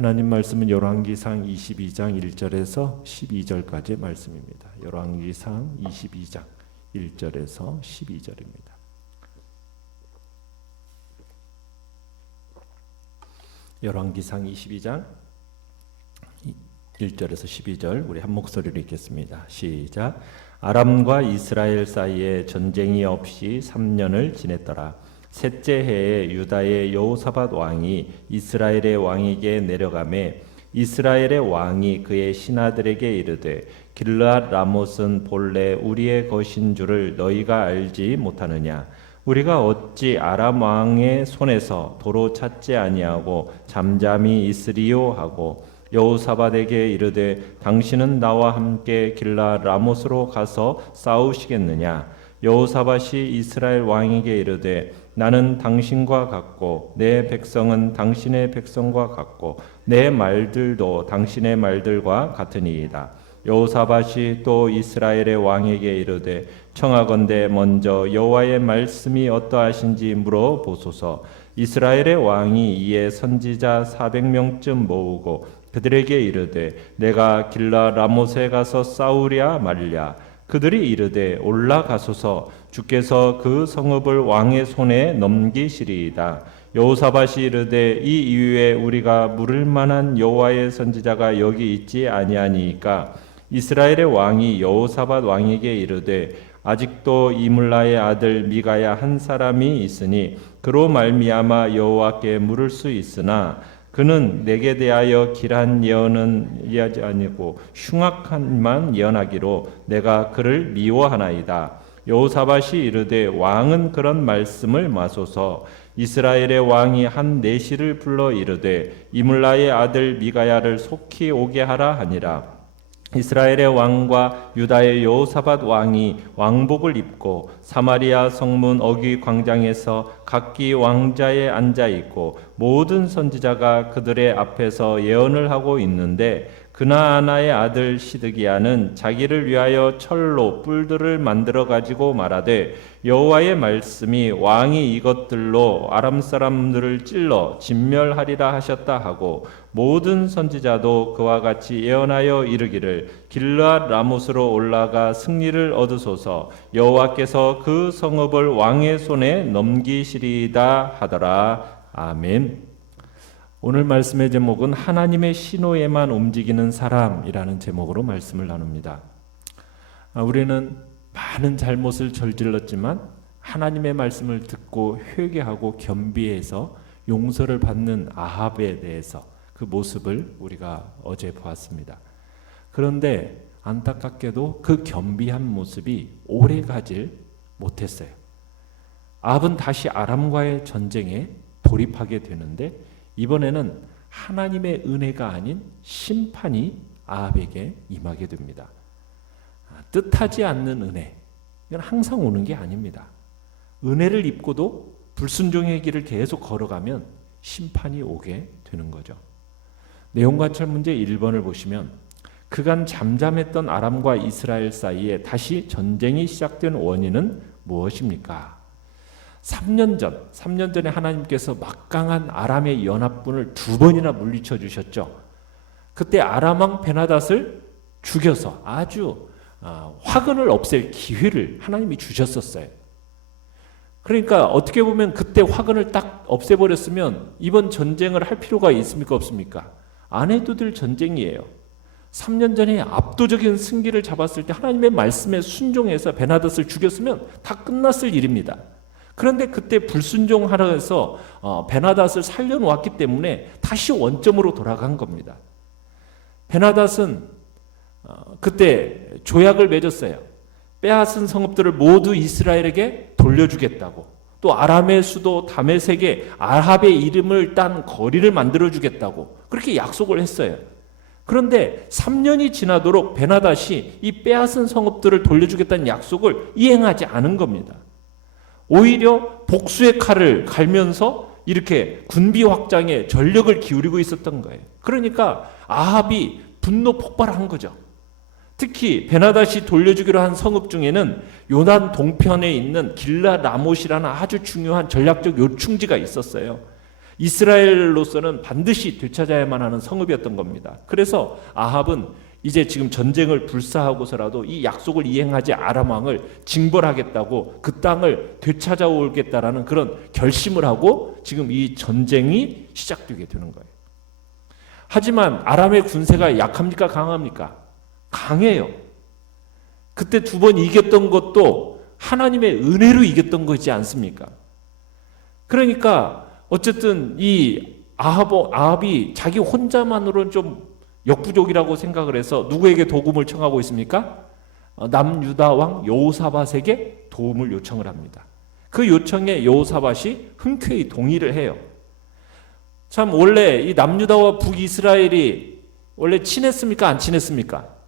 하나님 말씀은 열왕기상 22장 1절에서 12절까지의 말씀입니다. 열왕기상 22장 1절에서 12절입니다. 열왕기상 22장 1절에서 12절 우리 한 목소리로 읽겠습니다. 시작. 아람과 이스라엘 사이에 전쟁이 없이 3년을 지냈더라. 셋째 해에 유다의 여호사밧 왕이 이스라엘의 왕에게 내려가매 이스라엘의 왕이 그의 신하들에게 이르되 길르앗 라못은 본래 우리의 것인 줄을 너희가 알지 못하느냐. 우리가 어찌 아람 왕의 손에서 도로 찾지 아니하고 잠잠히 있으리요 하고 여호사밧에게 이르되 당신은 나와 함께 길르앗 라못으로 가서 싸우시겠느냐. 여호사밧이 이스라엘 왕에게 이르되 나는 당신과 같고 내 백성은 당신의 백성과 같고 내 말들도 당신의 말들과 같으니이다. 여호사밧이 또 이스라엘의 왕에게 이르되 청하건대 먼저 여호와의 말씀이 어떠하신지 물어보소서. 이스라엘의 왕이 이에 선지자 400명쯤 모으고 그들에게 이르되 내가 길르앗 라못에 가서 싸우랴 말랴. 그들이 이르되 올라가소서. 주께서 그 성읍을 왕의 손에 넘기시리이다. 여호사밧이 이르되 이 이후에 우리가 물을 만한 여호와의 선지자가 여기 있지 아니하니이까. 이스라엘의 왕이 여호사밧 왕에게 이르되 아직도 이물라의 아들 미가야 한 사람이 있으니 그로 말미암아 여호와께 물을 수 있으나 그는 내게 대하여 길한 예언은 이하지 아니고 흉악한만 예언하기로 내가 그를 미워하나이다. 여호사밧이 이르되 왕은 그런 말씀을 마소서. 이스라엘의 왕이 한 내시를 불러 이르되 이물라의 아들 미가야를 속히 오게 하라 하니라. 이스라엘의 왕과 유다의 여호사밧 왕이 왕복을 입고 사마리아 성문 어귀 광장에서 각기 왕자에 앉아 있고 모든 선지자가 그들의 앞에서 예언을 하고 있는데 그나아나의 아들 시드기야는 자기를 위하여 철로 뿔들을 만들어 가지고 말하되 여호와의 말씀이 왕이 이것들로 아람 사람들을 찔러 진멸하리라 하셨다 하고 모든 선지자도 그와 같이 예언하여 이르기를 길르앗 라못으로 올라가 승리를 얻으소서. 여호와께서 그 성읍을 왕의 손에 넘기시리이다 하더라. 아멘. 오늘 말씀의 제목은 하나님의 신호에만 움직이는 사람이라는 제목으로 말씀을 나눕니다. 우리는 많은 잘못을 저질렀지만 하나님의 말씀을 듣고 회개하고 겸비해서 용서를 받는 아합에 대해서 그 모습을 우리가 어제 보았습니다. 그런데 안타깝게도 그 겸비한 모습이 오래가질 못했어요. 아합은 다시 아람과의 전쟁에 돌입하게 되는데 이번에는 하나님의 은혜가 아닌 심판이 아합에게 임하게 됩니다. 뜻하지 않는 은혜, 이건 항상 오는 게 아닙니다. 은혜를 입고도 불순종의 길을 계속 걸어가면 심판이 오게 되는 거죠. 내용과철 문제 1번을 보시면 그간 잠잠했던 아람과 이스라엘 사이에 다시 전쟁이 시작된 원인은 무엇입니까? 3년 전에 하나님께서 막강한 아람의 연합군을 2번이나 물리쳐 주셨죠. 그때 아람 왕 베나닷을 죽여서 아주 화근을 없앨 기회를 하나님이 주셨었어요. 그러니까 어떻게 보면 그때 화근을 딱 없애버렸으면 이번 전쟁을 할 필요가 있습니까 없습니까? 안 해도 될 전쟁이에요. 3년 전에 압도적인 승기를 잡았을 때 하나님의 말씀에 순종해서 베나닷을 죽였으면 다 끝났을 일입니다. 그런데 그때 불순종하라 해서 베나닷을 살려놓았기 때문에 다시 원점으로 돌아간 겁니다. 베나닷은 그때 조약을 맺었어요. 빼앗은 성읍들을 모두 이스라엘에게 돌려주겠다고, 또 아람의 수도 다메섹에 아합의 이름을 딴 거리를 만들어주겠다고 그렇게 약속을 했어요. 그런데 3년이 지나도록 베나닷이 이 빼앗은 성읍들을 돌려주겠다는 약속을 이행하지 않은 겁니다. 오히려 복수의 칼을 갈면서 이렇게 군비 확장에 전력을 기울이고 있었던 거예요. 그러니까 아합이 분노 폭발한 거죠. 특히 베나닷이 돌려주기로 한 성읍 중에는 요단 동편에 있는 길르앗 라못이라는 아주 중요한 전략적 요충지가 있었어요. 이스라엘로서는 반드시 되찾아야만 하는 성읍이었던 겁니다. 그래서 아합은 이제 지금 전쟁을 불사하고서라도 이 약속을 이행하지 아람 왕을 징벌하겠다고 그 땅을 되찾아오겠다라는 그런 결심을 하고 지금 이 전쟁이 시작되게 되는 거예요. 하지만 아람의 군세가 약합니까? 강합니까? 강해요. 그때 두 번 이겼던 것도 하나님의 은혜로 이겼던 거지 않습니까? 그러니까 어쨌든 이 아합이 자기 혼자만으로는 좀 역부족이라고 생각을 해서 누구에게 도움을 청하고 있습니까? 남유다 왕 여호사밧에게 도움을 요청을 합니다. 그 요청에 여호사밧이 흔쾌히 동의를 해요. 참 원래 이 남유다와 북이스라엘이 원래 친했습니까? 안 친했습니까?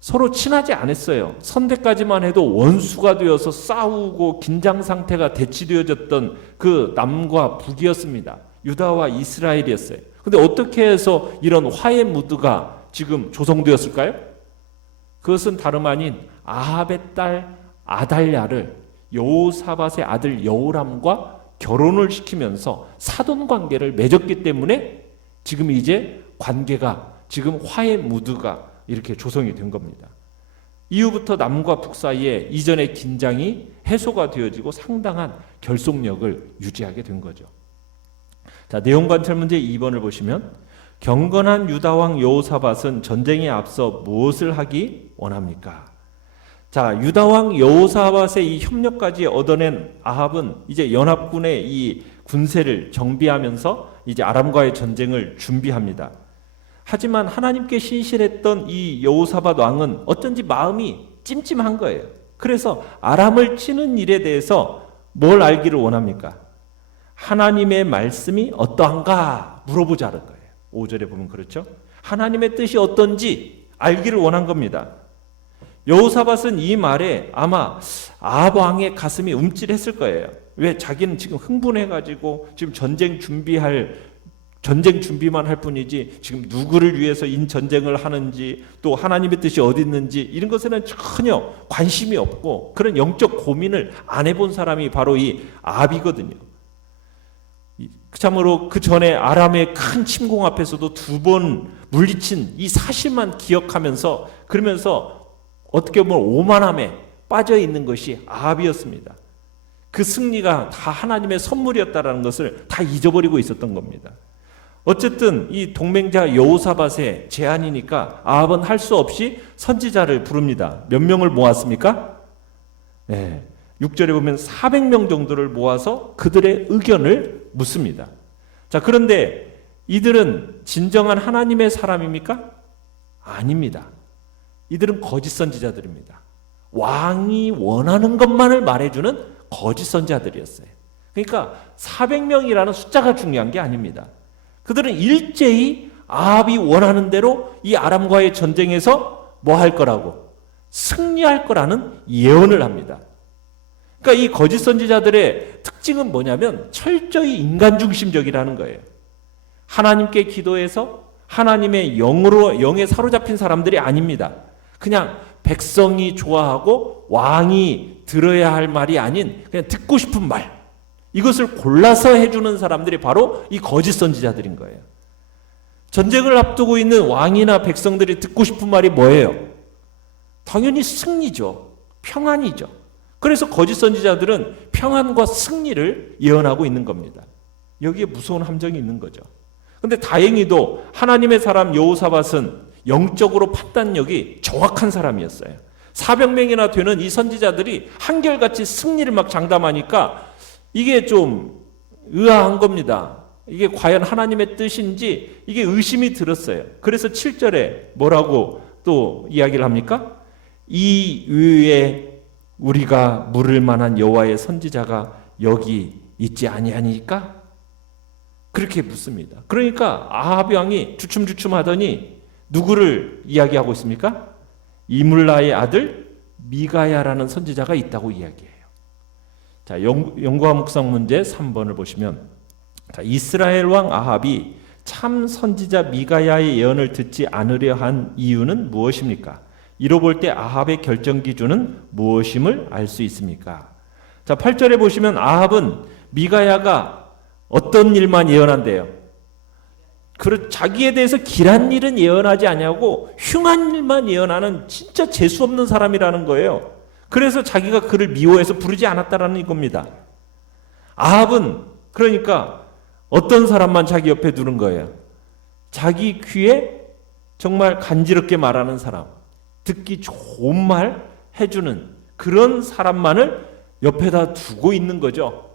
서로 친하지 않았어요. 선대까지만 해도 원수가 되어서 싸우고 긴장 상태가 대치되어졌던 그 남과 북이었습니다. 유다와 이스라엘이었어요. 근데 어떻게 해서 이런 화해 무드가 지금 조성되었을까요? 그것은 다름 아닌 아합의 딸 아달랴를 여호사밧의 아들 여호람과 결혼을 시키면서 사돈 관계를 맺었기 때문에 지금 이제 관계가 지금 화해 무드가 이렇게 조성이 된 겁니다. 이후부터 남과 북 사이에 이전의 긴장이 해소가 되어지고 상당한 결속력을 유지하게 된 거죠. 자, 내용 관찰 문제 2번을 보시면 경건한 유다왕 여호사밧은 전쟁에 앞서 무엇을 하기 원합니까? 자, 유다왕 여호사밧의 이 협력까지 얻어낸 아합은 이제 연합군의 이 군세를 정비하면서 이제 아람과의 전쟁을 준비합니다. 하지만 하나님께 신실했던 이 여호사밧 왕은 어쩐지 마음이 찜찜한 거예요. 그래서 아람을 치는 일에 대해서 뭘 알기를 원합니까? 하나님의 말씀이 어떠한가 물어보자는 거예요. 5절에 보면 그렇죠. 하나님의 뜻이 어떤지 알기를 원한 겁니다. 여호사밧은 이 말에 아마 아합 왕의 가슴이 움찔했을 거예요. 왜? 자기는 지금 흥분해가지고 지금 전쟁 준비만 할 뿐이지 지금 누구를 위해서 이 전쟁을 하는지 또 하나님의 뜻이 어디 있는지 이런 것에는 전혀 관심이 없고 그런 영적 고민을 안 해본 사람이 바로 이 아합이거든요. 참으로 그 전에 아람의 큰 침공 앞에서도 2번 물리친 이 사실만 기억하면서 그러면서 어떻게 보면 오만함에 빠져 있는 것이 아합이었습니다. 그 승리가 다 하나님의 선물이었다라는 것을 다 잊어버리고 있었던 겁니다. 어쨌든 이 동맹자 여호사밧의 제안이니까 아합은 할 수 없이 선지자를 부릅니다. 몇 명을 모았습니까? 네, 6절에 보면 400명 정도를 모아서 그들의 의견을 묻습니다. 자, 그런데 이들은 진정한 하나님의 사람입니까? 아닙니다. 이들은 거짓 선지자들입니다. 왕이 원하는 것만을 말해주는 거짓 선지자들이었어요. 그러니까 400명이라는 숫자가 중요한 게 아닙니다. 그들은 일제히 아합이 원하는 대로 이 아람과의 전쟁에서 뭐 할 거라고? 승리할 거라는 예언을 합니다. 그러니까 이 거짓 선지자들의 특징은 뭐냐면 철저히 인간 중심적이라는 거예요. 하나님께 기도해서 하나님의 영에 사로잡힌 사람들이 아닙니다. 그냥 백성이 좋아하고 왕이 들어야 할 말이 아닌 그냥 듣고 싶은 말, 이것을 골라서 해주는 사람들이 바로 이 거짓 선지자들인 거예요. 전쟁을 앞두고 있는 왕이나 백성들이 듣고 싶은 말이 뭐예요? 당연히 승리죠. 평안이죠. 그래서 거짓 선지자들은 평안과 승리를 예언하고 있는 겁니다. 여기에 무서운 함정이 있는 거죠. 그런데 다행히도 하나님의 사람 여호사밧은 영적으로 판단력이 정확한 사람이었어요. 400명이나 되는 이 선지자들이 한결같이 승리를 막 장담하니까 이게 좀 의아한 겁니다. 이게 과연 하나님의 뜻인지 이게 의심이 들었어요. 그래서 7절에 뭐라고 또 이야기를 합니까? 이 위에 우리가 물을 만한 여호와의 선지자가 여기 있지 아니하니까? 그렇게 묻습니다. 그러니까 아합 왕이 주춤주춤하더니 누구를 이야기하고 있습니까? 이물라의 아들 미가야라는 선지자가 있다고 이야기해요. 자, 연구와 묵상 문제 3번을 보시면, 자, 이스라엘 왕 아합이 참 선지자 미가야의 예언을 듣지 않으려 한 이유는 무엇입니까? 이로 볼 때 아합의 결정 기준은 무엇임을 알 수 있습니까? 자, 8절에 보시면 아합은 미가야가 어떤 일만 예언한대요? 자기에 대해서 길한 일은 예언하지 아니하고 흉한 일만 예언하는 진짜 재수 없는 사람이라는 거예요. 그래서 자기가 그를 미워해서 부르지 않았다라는 겁니다. 아합은 그러니까 어떤 사람만 자기 옆에 두는 거예요? 자기 귀에 정말 간지럽게 말하는 사람, 듣기 좋은 말 해주는 그런 사람만을 옆에다 두고 있는 거죠.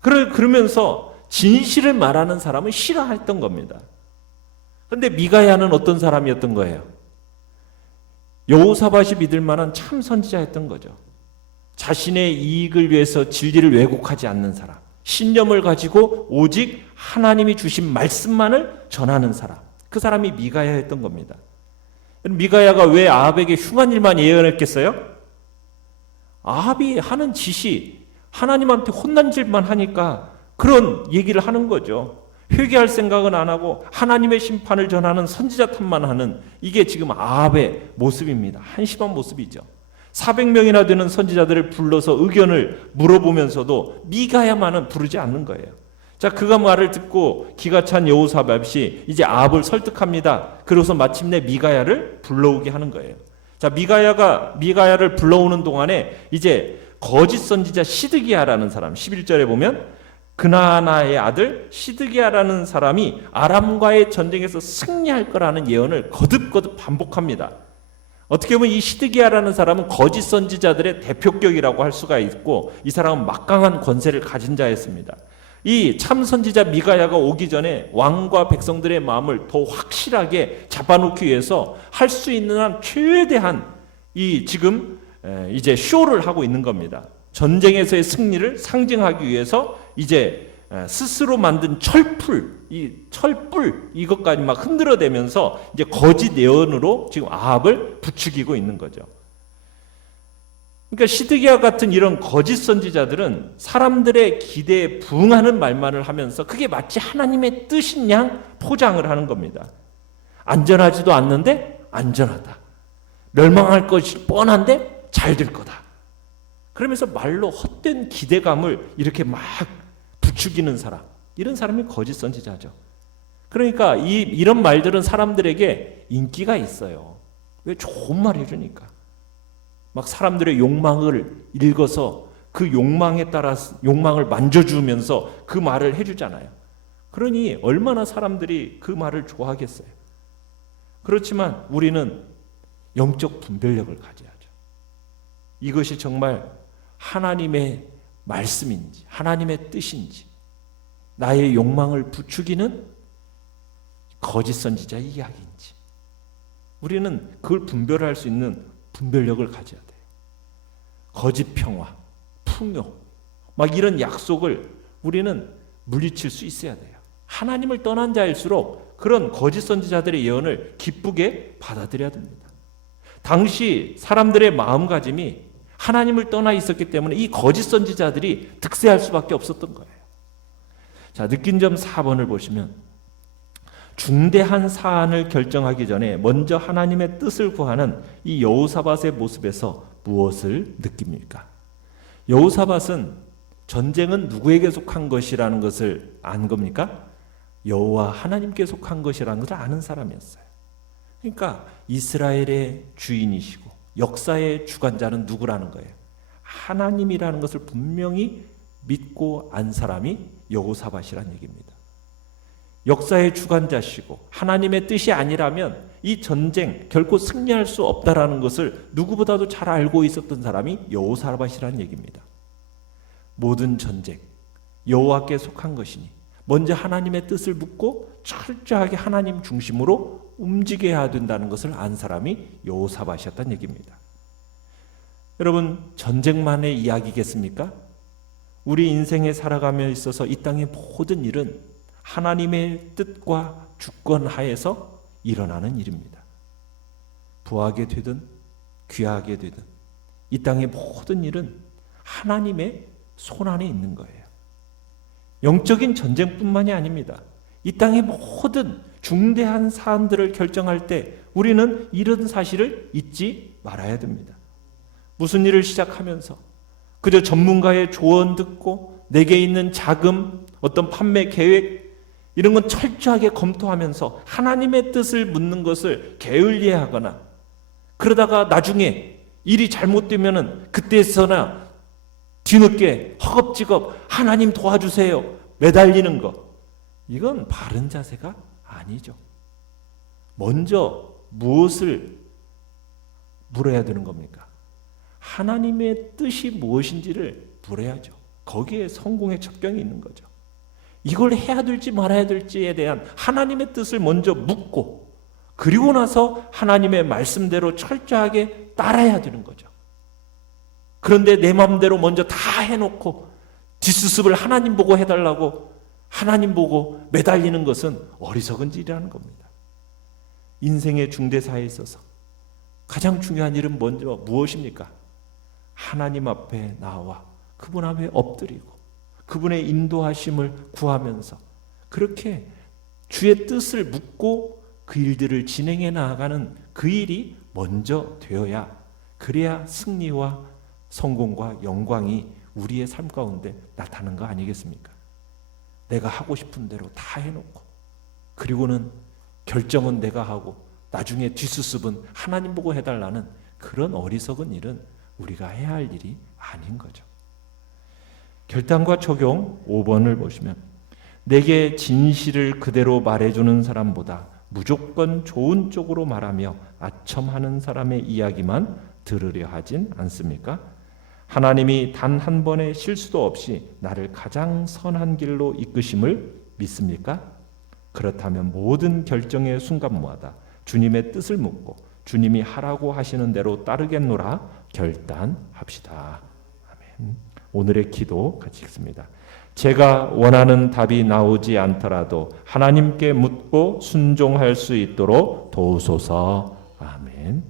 그러면서 진실을 말하는 사람은 싫어했던 겁니다. 그런데 미가야는 어떤 사람이었던 거예요? 여호사밧이 믿을 만한 참 선지자였던 거죠. 자신의 이익을 위해서 진리를 왜곡하지 않는 사람, 신념을 가지고 오직 하나님이 주신 말씀만을 전하는 사람, 그 사람이 미가야였던 겁니다. 미가야가 왜 아합에게 흉한 일만 예언했겠어요? 아합이 하는 짓이 하나님한테 혼난 짓만 하니까 그런 얘기를 하는 거죠. 회개할 생각은 안 하고 하나님의 심판을 전하는 선지자 탓만 하는, 이게 지금 아합의 모습입니다. 한심한 모습이죠. 400명이나 되는 선지자들을 불러서 의견을 물어보면서도 미가야만은 부르지 않는 거예요. 자, 그가 말을 듣고 기가 찬 여호사밧이 이제 아합을 설득합니다. 그래서 마침내 미가야를 불러오게 하는 거예요. 자, 미가야를 불러오는 동안에 이제 거짓 선지자 시드기야라는 사람, 11절에 보면 그나나의 아들 시드기야라는 사람이 아람과의 전쟁에서 승리할 거라는 예언을 거듭거듭 반복합니다. 어떻게 보면 이 시드기야라는 사람은 거짓 선지자들의 대표격이라고 할 수가 있고, 이 사람은 막강한 권세를 가진 자였습니다. 이 참 선지자 미가야가 오기 전에 왕과 백성들의 마음을 더 확실하게 잡아놓기 위해서 할 수 있는 한 최대한 지금 이제 쇼를 하고 있는 겁니다. 전쟁에서의 승리를 상징하기 위해서 이제 스스로 만든 철풀 이것까지 막 흔들어대면서 이제 거짓 예언으로 지금 아합을 부추기고 있는 거죠. 그러니까 시드기야 같은 이런 거짓 선지자들은 사람들의 기대에 부응하는 말만을 하면서 그게 마치 하나님의 뜻인 양 포장을 하는 겁니다. 안전하지도 않는데 안전하다. 멸망할 것이 뻔한데 잘 될 거다. 그러면서 말로 헛된 기대감을 이렇게 막 부추기는 사람, 이런 사람이 거짓 선지자죠. 그러니까 이런 말들은 사람들에게 인기가 있어요. 왜? 좋은 말 해주니까. 막 사람들의 욕망을 읽어서 그 욕망에 따라서 욕망을 만져주면서 그 말을 해주잖아요. 그러니 얼마나 사람들이 그 말을 좋아하겠어요. 그렇지만 우리는 영적 분별력을 가져야죠. 이것이 정말 하나님의 말씀인지 하나님의 뜻인지, 나의 욕망을 부추기는 거짓 선지자의 이야기인지, 우리는 그걸 분별할 수 있는 분별력을 가져야 돼요. 거짓 평화, 풍요, 막 이런 약속을 우리는 물리칠 수 있어야 돼요. 하나님을 떠난 자일수록 그런 거짓 선지자들의 예언을 기쁘게 받아들여야 됩니다. 당시 사람들의 마음가짐이 하나님을 떠나 있었기 때문에 이 거짓 선지자들이 득세할 수밖에 없었던 거예요. 자, 느낀 점 4번을 보시면, 중대한 사안을 결정하기 전에 먼저 하나님의 뜻을 구하는 이 여호사밧의 모습에서 무엇을 느낍니까? 여호사밧은 전쟁은 누구에게 속한 것이라는 것을 안 겁니까? 여호와 하나님께 속한 것이라는 것을 아는 사람이었어요. 그러니까 이스라엘의 주인이시고 역사의 주관자는 누구라는 거예요? 하나님이라는 것을 분명히 믿고 안 사람이 여호사밧이라는 얘기입니다. 역사의 주관자시고 하나님의 뜻이 아니라면 이 전쟁 결코 승리할 수 없다라는 것을 누구보다도 잘 알고 있었던 사람이 여호사밧이라는 얘기입니다. 모든 전쟁 여호와께 속한 것이니 먼저 하나님의 뜻을 묻고 철저하게 하나님 중심으로 움직여야 된다는 것을 안 사람이 여호사밧이었다는 얘기입니다. 여러분, 전쟁만의 이야기겠습니까? 우리 인생에 살아가며 있어서 이 땅의 모든 일은 하나님의 뜻과 주권 하에서 일어나는 일입니다. 부하게 되든 귀하게 되든 이 땅의 모든 일은 하나님의 손 안에 있는 거예요. 영적인 전쟁뿐만이 아닙니다. 이 땅의 모든 중대한 사안들을 결정할 때 우리는 이런 사실을 잊지 말아야 됩니다. 무슨 일을 시작하면서 그저 전문가의 조언 듣고 내게 있는 자금, 어떤 판매 계획 이런 건 철저하게 검토하면서 하나님의 뜻을 묻는 것을 게을리하거나 그러다가 나중에 일이 잘못되면은 그때서나 뒤늦게 허겁지겁 하나님 도와주세요 매달리는 것, 이건 바른 자세가 아니죠. 먼저 무엇을 물어야 되는 겁니까? 하나님의 뜻이 무엇인지를 물어야죠. 거기에 성공의 첩경이 있는 거죠. 이걸 해야 될지 말아야 될지에 대한 하나님의 뜻을 먼저 묻고 그리고 나서 하나님의 말씀대로 철저하게 따라야 되는 거죠. 그런데 내 마음대로 먼저 다 해놓고 뒷수습을 하나님 보고 해달라고 하나님 보고 매달리는 것은 어리석은 일이라는 겁니다. 인생의 중대사에 있어서 가장 중요한 일은 먼저 무엇입니까? 하나님 앞에 나와 그분 앞에 엎드리고 그분의 인도하심을 구하면서 그렇게 주의 뜻을 묻고 그 일들을 진행해 나아가는 그 일이 먼저 되어야, 그래야 승리와 성공과 영광이 우리의 삶 가운데 나타나는 거 아니겠습니까? 내가 하고 싶은 대로 다 해놓고 그리고는 결정은 내가 하고 나중에 뒷수습은 하나님 보고 해달라는 그런 어리석은 일은 우리가 해야 할 일이 아닌 거죠. 결단과 적용 5번을 보시면, 내게 진실을 그대로 말해주는 사람보다 무조건 좋은 쪽으로 말하며 아첨하는 사람의 이야기만 들으려 하진 않습니까? 하나님이 단 한 번의 실수도 없이 나를 가장 선한 길로 이끄심을 믿습니까? 그렇다면 모든 결정의 순간마다 주님의 뜻을 묻고 주님이 하라고 하시는 대로 따르겠노라 결단합시다. 아멘. 오늘의 기도 같이 읽습니다. 제가 원하는 답이 나오지 않더라도 하나님께 묻고 순종할 수 있도록 도우소서. 아멘.